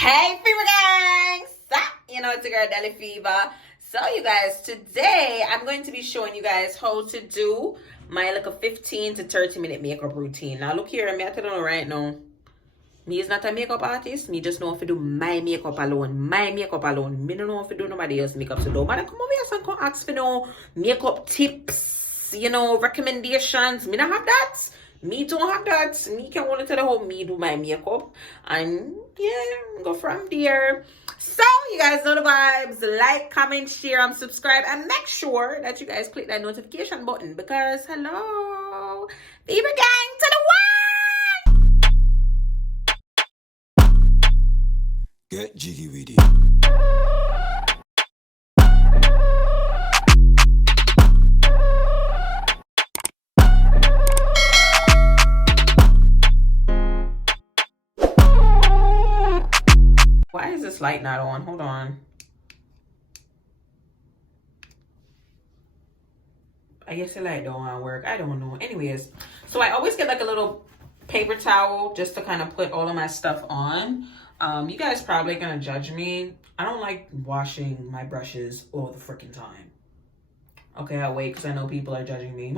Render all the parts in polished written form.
Hey, FeverGang! You know, it's your girl, Deli Fever. So, you guys, today I'm going to be showing you guys how to do my like a 15 to 30 minute makeup routine. Now, look here, I'm telling you right now. Me is not a makeup artist. Me just know how to do my makeup alone. My makeup alone. Me don't know how to do nobody else's makeup. So, don't matter come over here and come ask for no makeup tips, you know, recommendations. Me don't have that. Me don't have that. Me can only tell how me do my makeup. And yeah, go from there. So, you guys know the vibes. Like, comment, share, and subscribe. And make sure that you guys click that notification button. Because, hello, Fever Gang to the world! Get jiggy with it. Why is this light not on? Hold on. I guess the light don't want to work. I don't know. Anyways, so I always get like a little paper towel just to kind of put all of my stuff on. You guys probably gonna judge me. I don't like washing my brushes all the freaking time. Okay, I'll wait because I know people are judging me.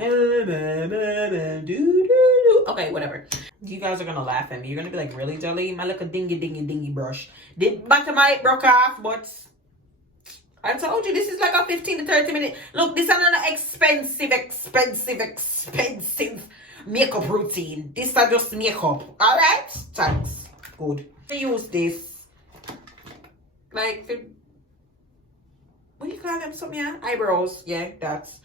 Okay, whatever. You guys are gonna laugh at me. You're gonna be like, really, Jelly? My little dingy brush. The bottom might broke off, but I told you this is like a 15 to 30 minute. Look, this is an expensive makeup routine. This is just makeup. Alright? Thanks. Good. To use this. Like, what do you call them? Something, yeah? Eyebrows. Yeah, that's.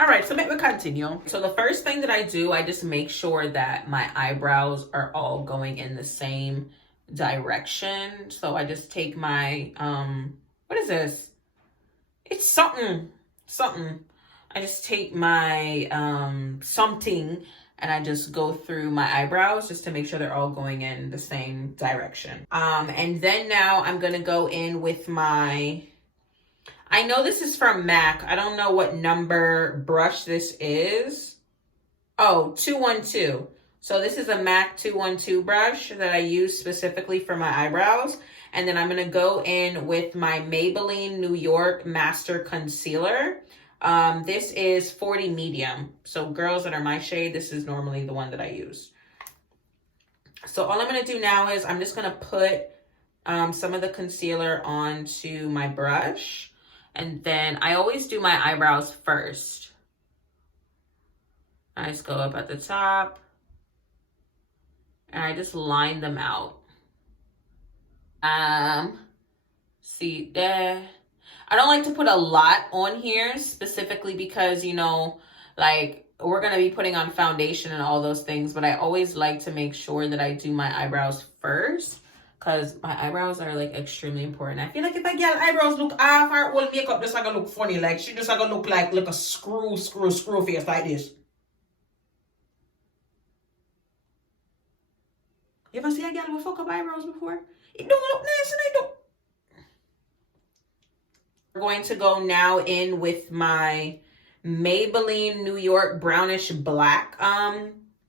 Alright, so let me continue. So the first thing that I do, I just make sure that my eyebrows are all going in the same direction. So I just take my, what is this? It's something. I just take my something and I just go through my eyebrows just to make sure they're all going in the same direction. And then now I'm gonna go in with my, I know this is from MAC. I don't know what number brush this is. Oh, 212. So this is a MAC 212 brush that I use specifically for my eyebrows. And then I'm going to go in with my Maybelline New York Master Concealer. This is 40 medium. So girls that are my shade, this is normally the one that I use. So all I'm going to do now is I'm just going to put some of the concealer onto my brush. And then I always do my eyebrows first. I just go up at the top. And I just line them out. See there. I don't like to put a lot on here specifically because, you know, like we're going to be putting on foundation and all those things, but I always like to make sure that I do my eyebrows first because my eyebrows are like extremely important. I feel like if a girl eyebrows look half her whole makeup just gonna look funny, like she just gonna look like a screw face like this. You ever see a girl with fuck up eyebrows before? It don't look nice and I don't. We're going to go now in with my Maybelline New York brownish black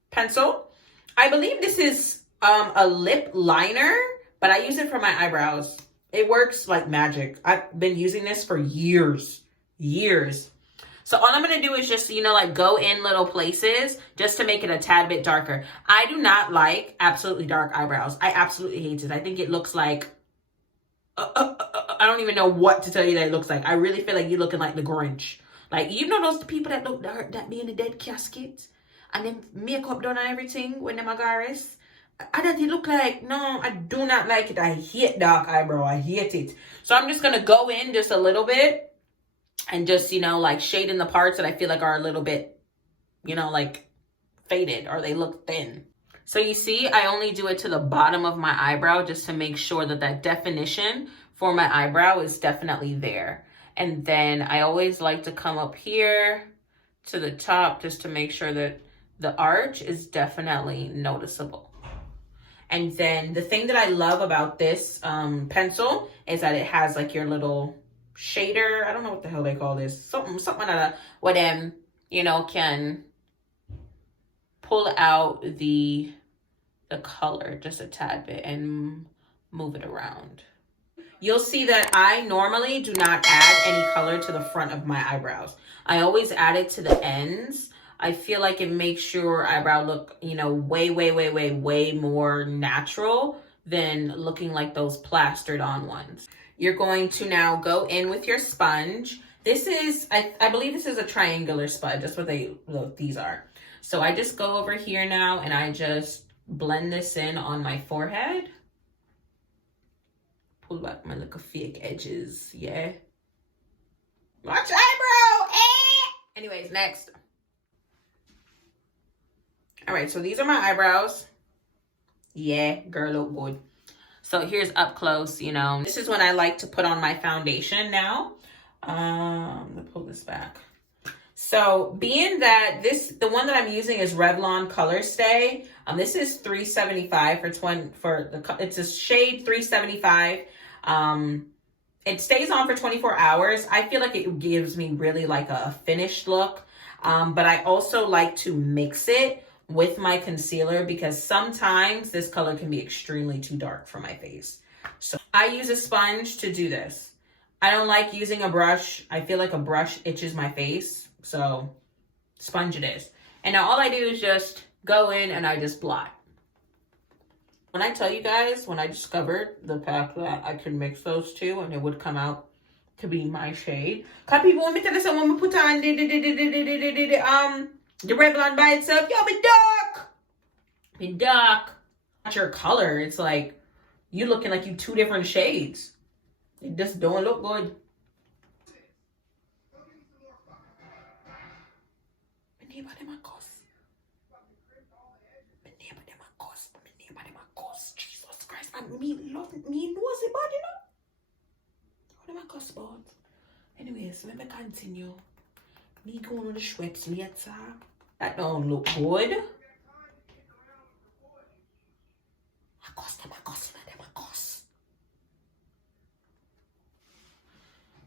pencil. I believe this is a lip liner, but I use it for my eyebrows. It works like magic. I've been using this for years. So all I'm going to do is just, you know, like go in little places just to make it a tad bit darker. I do not like absolutely dark eyebrows. I absolutely hate it. I think it looks like, I don't even know what to tell you that it looks like. I really feel like you're looking like the Grinch. Like, you know those people that look that be in the dead casket and then makeup done and everything when them agaris? I don't look like, no, I do not like it. I hate dark eyebrow. I hate it. So I'm just going to go in just a little bit. And just, you know, like shade in the parts that I feel like are a little bit, you know, like faded or they look thin. So you see, I only do it to the bottom of my eyebrow just to make sure that that definition for my eyebrow is definitely there. And then I always like to come up here to the top just to make sure that the arch is definitely noticeable. And then the thing that I love about this pencil is that it has like your little shader. I don't know what the hell they call this. Something that what you know, can pull out the color just a tad bit and move it around. You'll see that I normally do not add any color to the front of my eyebrows. I always add it to the ends. I feel like it makes your eyebrow look, you know, way more natural than looking like those plastered on ones. You're going to now go in with your sponge. This is, I believe this is a triangular sponge. That's what these are. So I just go over here now and I just blend this in on my forehead. Pull back my little fake edges, yeah. Watch eyebrow, eh! Anyways, next. All right, so these are my eyebrows. Yeah, girl, look good. So here's up close, you know. This is when I like to put on my foundation now. Let me pull this back. So being that the one that I'm using is Revlon Color Stay. This is $375 it's a shade 375. It stays on for 24 hours. I feel like it gives me really like a finished look. But I also like to mix it with my concealer because sometimes this color can be extremely too dark for my face. So I use a sponge to do this. I don't like using a brush. I feel like a brush itches my face. So sponge it is. And now all I do is just go in and I just blot. When I tell you guys, when I discovered the fact that I could mix those two and it would come out to be my shade. Cause people want me to tell us when we put on the Revlon by itself, yo, be dark. Be dark. Not your color. It's like you looking like you two different shades. It just don't look good. Jesus Christ, me nosy body, you know? What am I cuss about? Anyways, let me continue. Me going on the Schweppes later. That don't look good.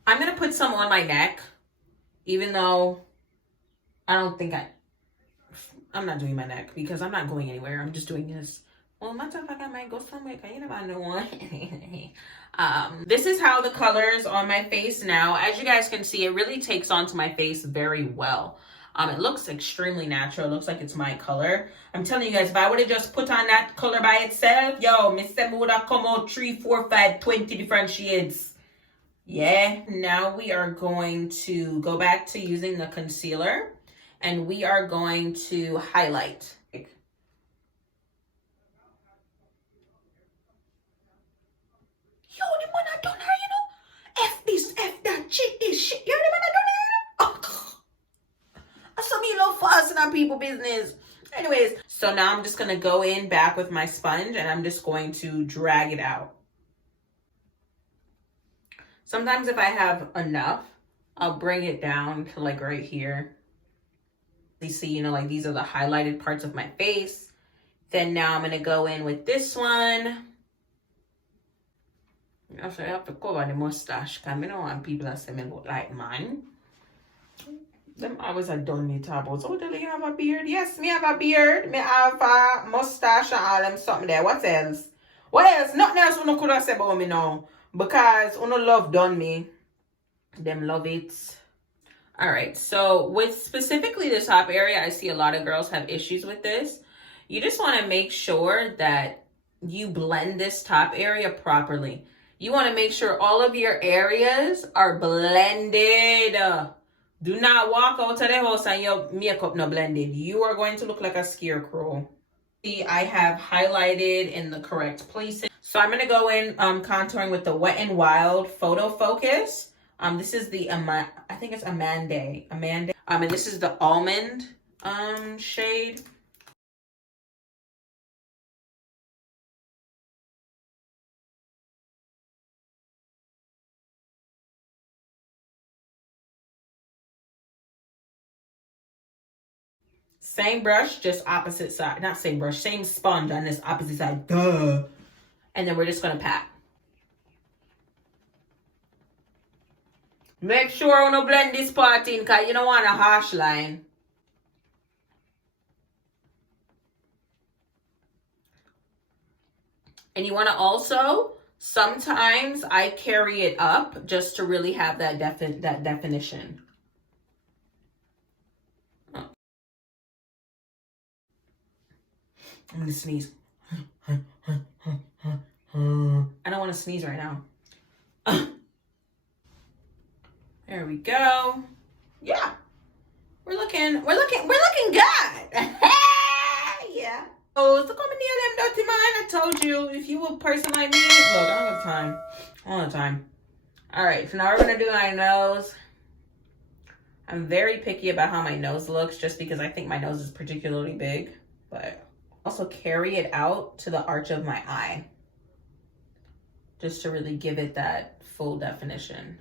I'm gonna put some on my neck, even though I don't think I'm not doing my neck because I'm not going anywhere. I'm just doing this. Well, matter of fact, I might go somewhere because you never know. This is how the colors on my face now. As you guys can see, it really takes onto my face very well. It looks extremely natural. It looks like it's my color. I'm telling you guys, if I would have just put on that color by itself, yo, Miss Emma would have come out 3, 4, 5, 20 different shades. Yeah, now we are going to go back to using the concealer and we are going to highlight. Yo, the man I done her, you know? F this, F that, cheat this shit. Yo, the man I done her, you know? I saw me love fast in our people business. Anyways, so now I'm just going to go in back with my sponge and I'm just going to drag it out. Sometimes if I have enough, I'll bring it down to like right here. You see, you know, like these are the highlighted parts of my face. Then now I'm going to go in with this one. Also, I have to cover the mustache because I don't want people that say me look like man. Them always have done me about. So, do you have a beard? Yes, me have a beard. Me have a mustache and all them something there. What else? What else? Nothing else you could have said about me now. Because you love done me. Them love it. All right. So, with specifically the top area, I see a lot of girls have issues with this. You just want to make sure that you blend this top area properly. You want to make sure all of your areas are blended. Do not walk out of the house and your makeup not blended. You are going to look like a scarecrow. See, I have highlighted in the correct places. So I'm going to go in contouring with the Wet n Wild Photo Focus. This is the, I think it's Amande. And this is the Almond shade. Same brush, just opposite side. Not same brush, same sponge on this opposite side. Duh. And then we're just going to pat. Make sure you don't blend this part in because you don't want a harsh line. And you want to also, sometimes I carry it up just to really have that definition. Oh. I'm going to sneeze. I don't want to sneeze right now. There we go. Yeah. We're looking good. Yeah. Oh, so come near them dirty man. I told you, if you a person like me, look, I don't have time. All the time. All right, so now we're gonna do my nose. I'm very picky about how my nose looks just because I think my nose is particularly big, but also carry it out to the arch of my eye just to really give it that full definition.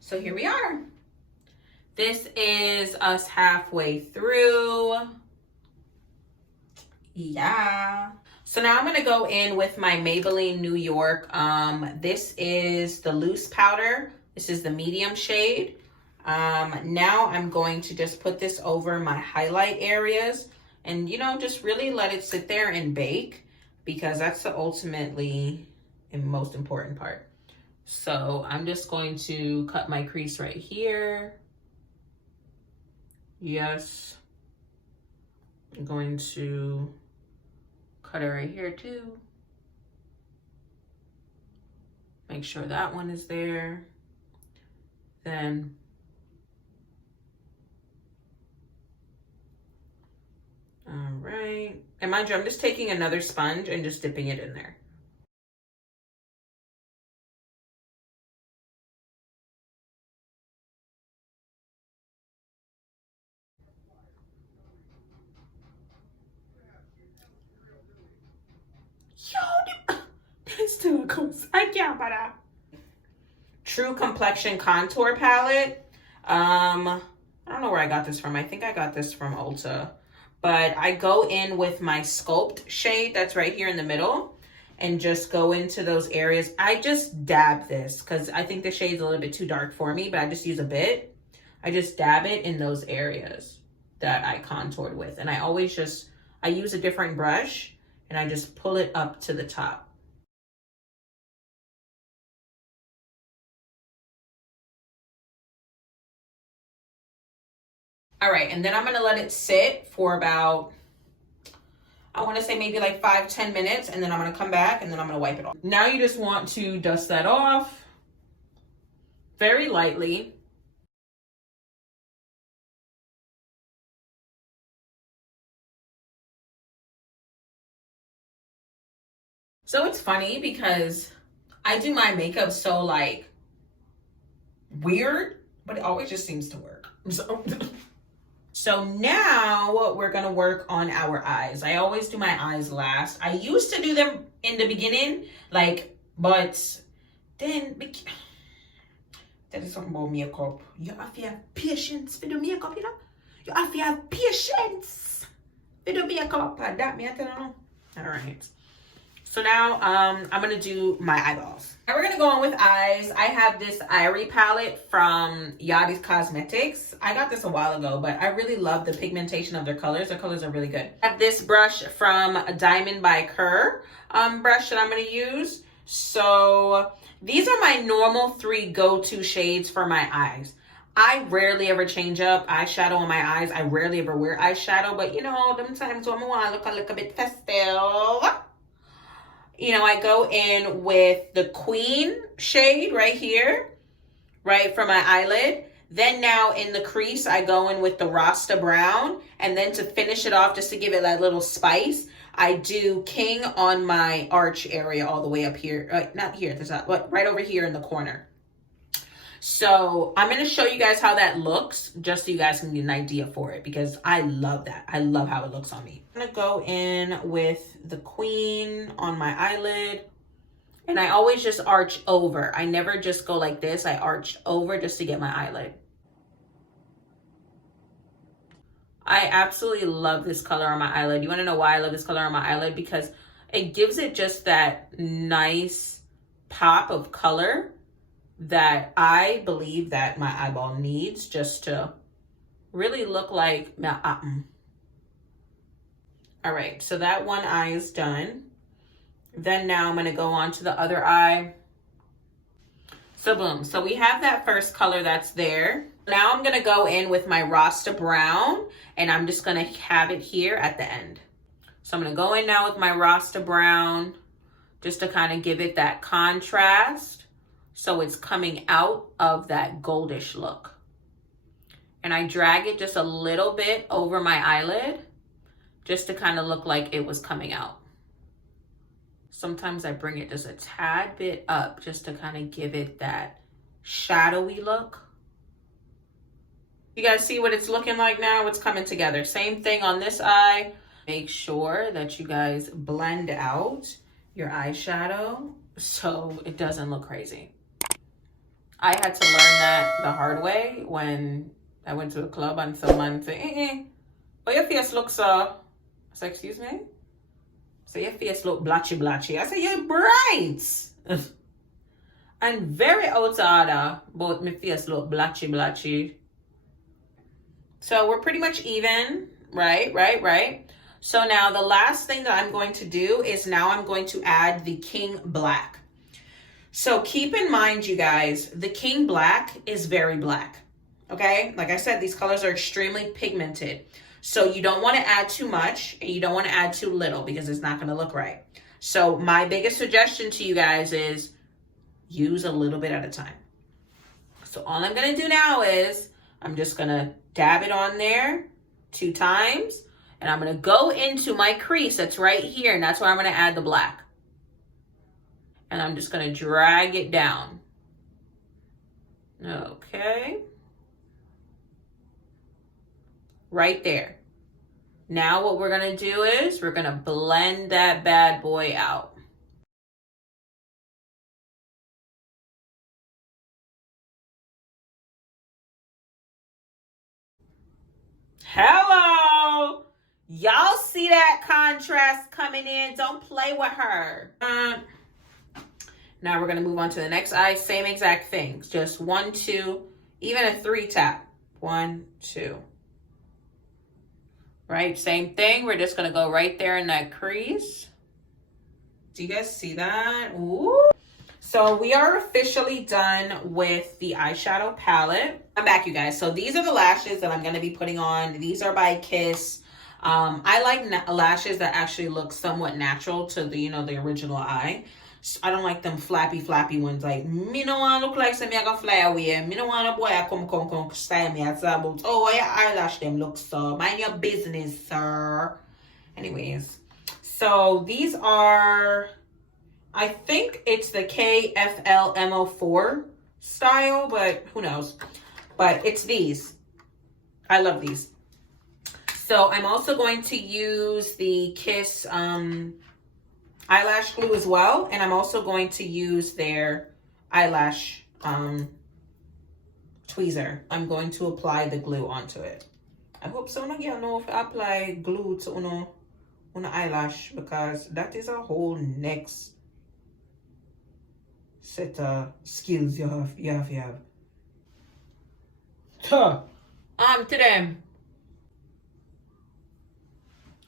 So here we are. This is us halfway through. Yeah. So now I'm going to go in with my Maybelline New York. This is the loose powder. This is the medium shade. Now I'm going to just put this over my highlight areas and, you know, just really let it sit there and bake because that's the ultimately and most important part. So I'm just going to cut my crease right here. Yes. I'm going to cut it right here too. Make sure that one is there. Then all right. And mind you, I'm just taking another sponge and just dipping it in there. Yo, that's too close. I can't para. True Complexion Contour Palette. I don't know where I got this from. I think I got this from Ulta. But I go in with my Sculpt shade that's right here in the middle and just go into those areas. I just dab this because I think the shade's a little bit too dark for me, but I just use a bit. I just dab it in those areas that I contoured with. And I always just, I use a different brush and I just pull it up to the top. All right, and then I'm gonna let it sit for about, I wanna say maybe like 5-10 minutes, and then I'm gonna come back and then I'm gonna wipe it off. Now you just want to dust that off very lightly. So it's funny because I do my makeup so like weird, but it always just seems to work. So now we're gonna work on our eyes. I always do my eyes last. I used to do them in the beginning, like, but then that is something about makeup. You have to have patience for the makeup, you know? You have to have patience for the makeup. That me I tell you. All right. So now I'm gonna do my eyeballs. Now we're gonna go on with eyes. I have this Irie palette from Yachty's Cosmetics. I got this a while ago, but I really love the pigmentation of their colors. Their colors are really good. I have this brush from Diamond by Kerr brush that I'm gonna use. So these are my normal 3 go-to shades for my eyes. I rarely ever change up eyeshadow on my eyes. I rarely ever wear eyeshadow, but you know, them times when I want to look a little bit festive. You know, I go in with the Queen shade right here, right for my eyelid. Then now in the crease, I go in with the Rasta Brown. And then to finish it off, just to give it that little spice, I do King on my arch area all the way up here. Not here, there's not, but right over here in the corner. So I'm going to show you guys how that looks, just so you guys can get an idea for it, because I love that. I love how it looks on me. I'm going to go in with the Queen on my eyelid, and I always just arch over. I never just go like this. I arch over just to get my eyelid. I absolutely love this color on my eyelid. You want to know why I love this color on my eyelid? Because it gives it just that nice pop of color that I believe that my eyeball needs just to really look like my All right, so that one eye is done. Then now I'm going to go on to the other eye. So boom. So we have that first color that's there. Now I'm going to go in with my Rasta Brown, and I'm just going to have it here at the end. So I'm going to go in now with my Rasta Brown just to kind of give it that contrast. So it's coming out of that goldish look. And I drag it just a little bit over my eyelid just to kind of look like it was coming out. Sometimes I bring it just a tad bit up just to kind of give it that shadowy look. You guys see what it's looking like now? It's coming together. Same thing on this eye. Make sure that you guys blend out your eyeshadow so it doesn't look crazy. I had to learn that the hard way when I went to a club and someone said, but your face looks so. I said, excuse me? So your face look blotchy blotchy. I said, you're bright. And very out of order, but my face look blotchy blotchy. So we're pretty much even, right? So now the last thing that I'm going to do is now I'm going to add the King Black. So keep in mind, you guys, the King Black is very black, okay? Like I said, these colors are extremely pigmented. So you don't want to add too much and you don't want to add too little because it's not going to look right. So my biggest suggestion to you guys is use a little bit at a time. So all I'm going to do now is I'm just going to dab it on there 2 times. And I'm going to go into my crease that's right here. And that's where I'm going to add the black. And I'm just going to drag it down. Okay. Right there. Now what we're going to do is we're going to blend that bad boy out. Hello. Y'all see that contrast coming in? Don't play with her. Now we're going to move on to the next eye. Same exact things. Just 1, 2, even a 3 tap. 1, 2. Right? Same thing. We're just going to go right there in that crease. Do you guys see that? Ooh. So we are officially done with the eyeshadow palette. I'm back, you guys. So these are the lashes that I'm going to be putting on. These are by Kiss. I like lashes that actually look somewhat natural to the, the original eye. So I don't like them flappy ones. Like, me no want to look like something I can fly away. Me no want a boy I come style me. It's about, oh, your eyelash them look so. Mind your business, sir. Anyways, so these are, I think it's the KFLMO4 style, but who knows? But it's these. I love these. So I'm also going to use the Kiss eyelash glue as well. And I'm also going to use their eyelash tweezer. I'm going to apply the glue onto it. I hope some of you know if I apply glue to on the eyelash, because that is a whole next set of skills you have. So, to them.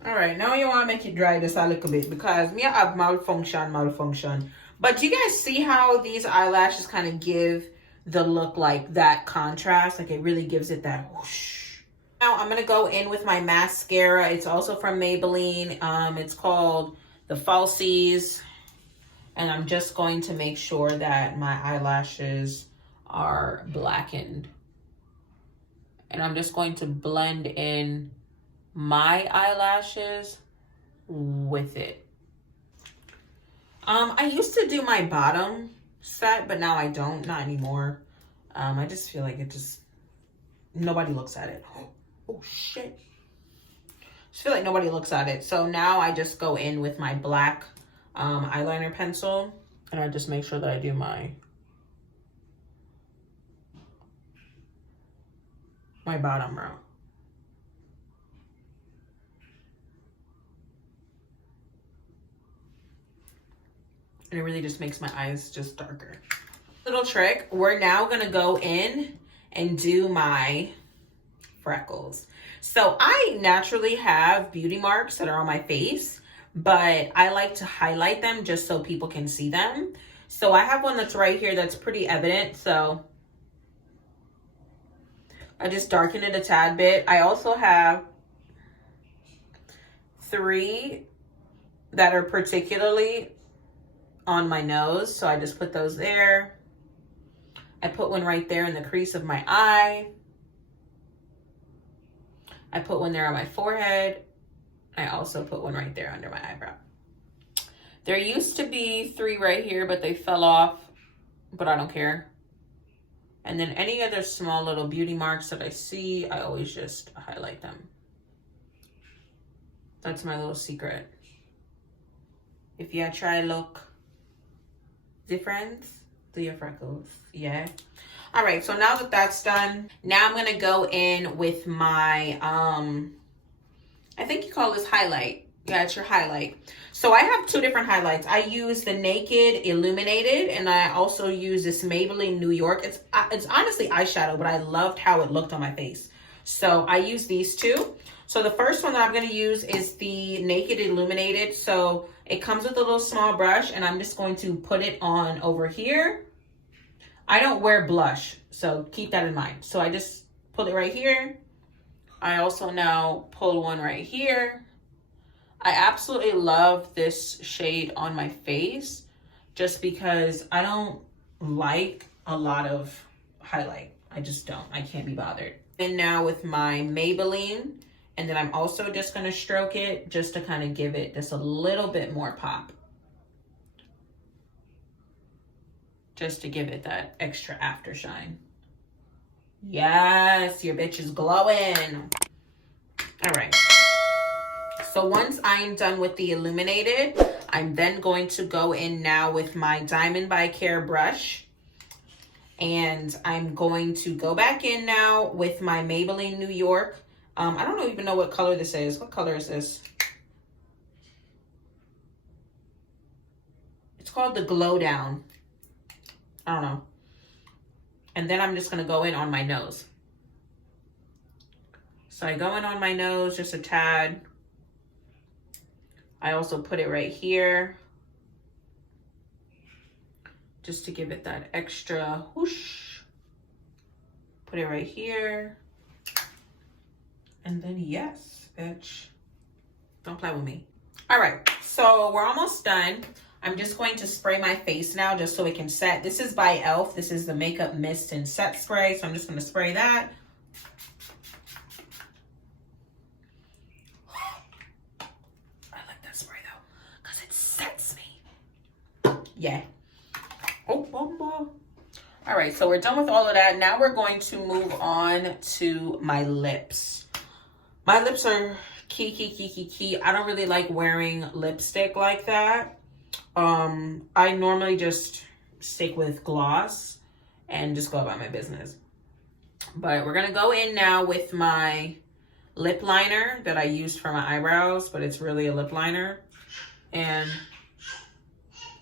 All right, now you want to make it dry just a little bit because me have malfunction. But do you guys see how these eyelashes kind of give the look like that contrast? Like it really gives it that whoosh. Now I'm going to go in with my mascara. It's also from Maybelline. It's called the Falsies. And I'm just going to make sure that my eyelashes are blackened. And I'm just going to blend in my eyelashes with it. I used to do my bottom set, but now I don't, not anymore. I just feel like nobody looks at it. Oh shit. Just feel like nobody looks at it. So now I just go in with my black eyeliner pencil and I just make sure that I do my bottom row. And it really just makes my eyes just darker. Little trick, we're now gonna go in and do my freckles. So I naturally have beauty marks that are on my face, but I like to highlight them just so people can see them. So I have one that's right here that's pretty evident. So I just darken it a tad bit. I also have 3 that are particularly on my nose. So I just put those there. I put one right there in the crease of my eye. I put one there on my forehead. I also put one right there under my eyebrow. There used to be 3 right here, but they fell off, but I don't care. And then any other small little beauty marks that I see, I always just highlight them. That's my little secret. If you try look different, do your freckles, yeah. All right, so now that that's done, now I'm gonna go in with my, I think you call this highlight. Yeah, it's your highlight. So I have 2 different highlights. I use the Naked Illuminated, and I also use this Maybelline New York. It's honestly eyeshadow, but I loved how it looked on my face. So I use these 2. So the first one that I'm gonna use is the Naked Illuminated. So it comes with a little small brush, and I'm just going to put it on over here. I don't wear blush, so keep that in mind. So I just put it right here. I also now pull one right here. I absolutely love this shade on my face just because I don't like a lot of highlight. I just don't. I can't be bothered. And now with my Maybelline, and then I'm also just going to stroke it just to kind of give it just a little bit more pop. Just to give it that extra after shine. Yes, your bitch is glowing. All right. So once I'm done with the illuminated, I'm then going to go in now with my Diamond by Care brush. And I'm going to go back in now with my Maybelline New York. I don't even know what color this is. What color is this? It's called the Glow Down. I don't know. And then I'm just going to go in on my nose. So I go in on my nose just a tad. I also put it right here just to give it that extra whoosh. Put it right here. And then yes, bitch. Don't play with me. All right, so we're almost done. I'm just going to spray my face now just so it can set. This is by e.l.f. This is the Makeup Mist and Set Spray. So I'm just going to spray that. I like that spray though because it sets me. Yeah. Oh, bumble. All right, so we're done with all of that. Now we're going to move on to my lips. My lips are key. I don't really like wearing lipstick like that. I normally just stick with gloss and just go about my business. But we're gonna go in now with my lip liner that I used for my eyebrows, but it's really a lip liner. And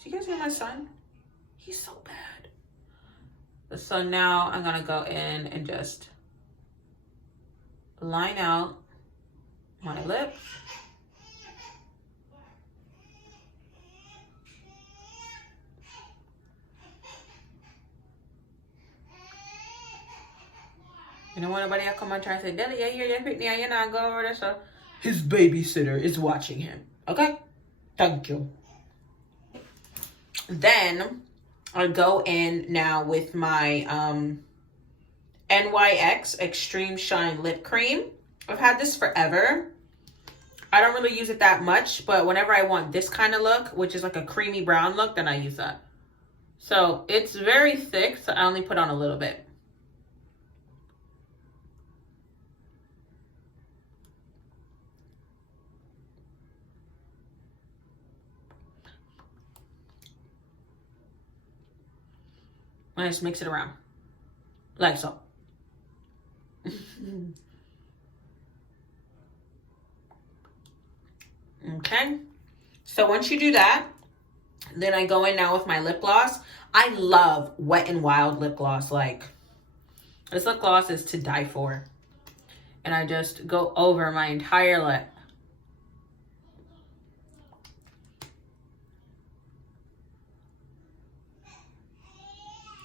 do you guys know my son? He's so bad. So now I'm gonna go in and just line out my lips. You don't want nobody to come and try and say, Daddy, yeah, you're just picking you're not going over there. So his babysitter is watching him. Okay? Thank you. Then I'll go in now with my NYX Extreme Shine Lip Cream. I've had this forever. I don't really use it that much, but whenever I want this kind of look, which is like a creamy brown look, then I use that. So it's very thick, so I only put on a little bit. And I just mix it around. Like so. Okay. So once you do that, then I go in now with my lip gloss. I love Wet n Wild lip gloss. Like, this lip gloss is to die for. And I just go over my entire lip.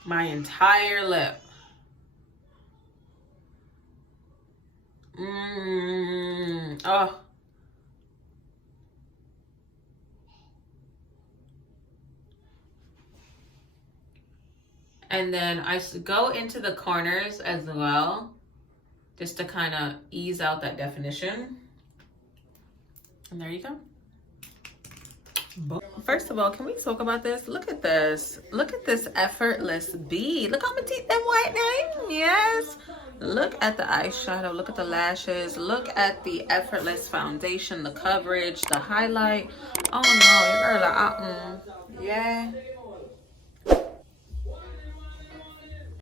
my entire lip. Oh. And then I go into the corners as well, just to kind of ease out that definition. And there you go. First of all, can we talk about this? Look at this. Look at this effortless bead. Look how my teeth them white now. Yes. Look at the eyeshadow. Look at the lashes. Look at the effortless foundation, the coverage, the highlight. Oh no, your girl, yeah.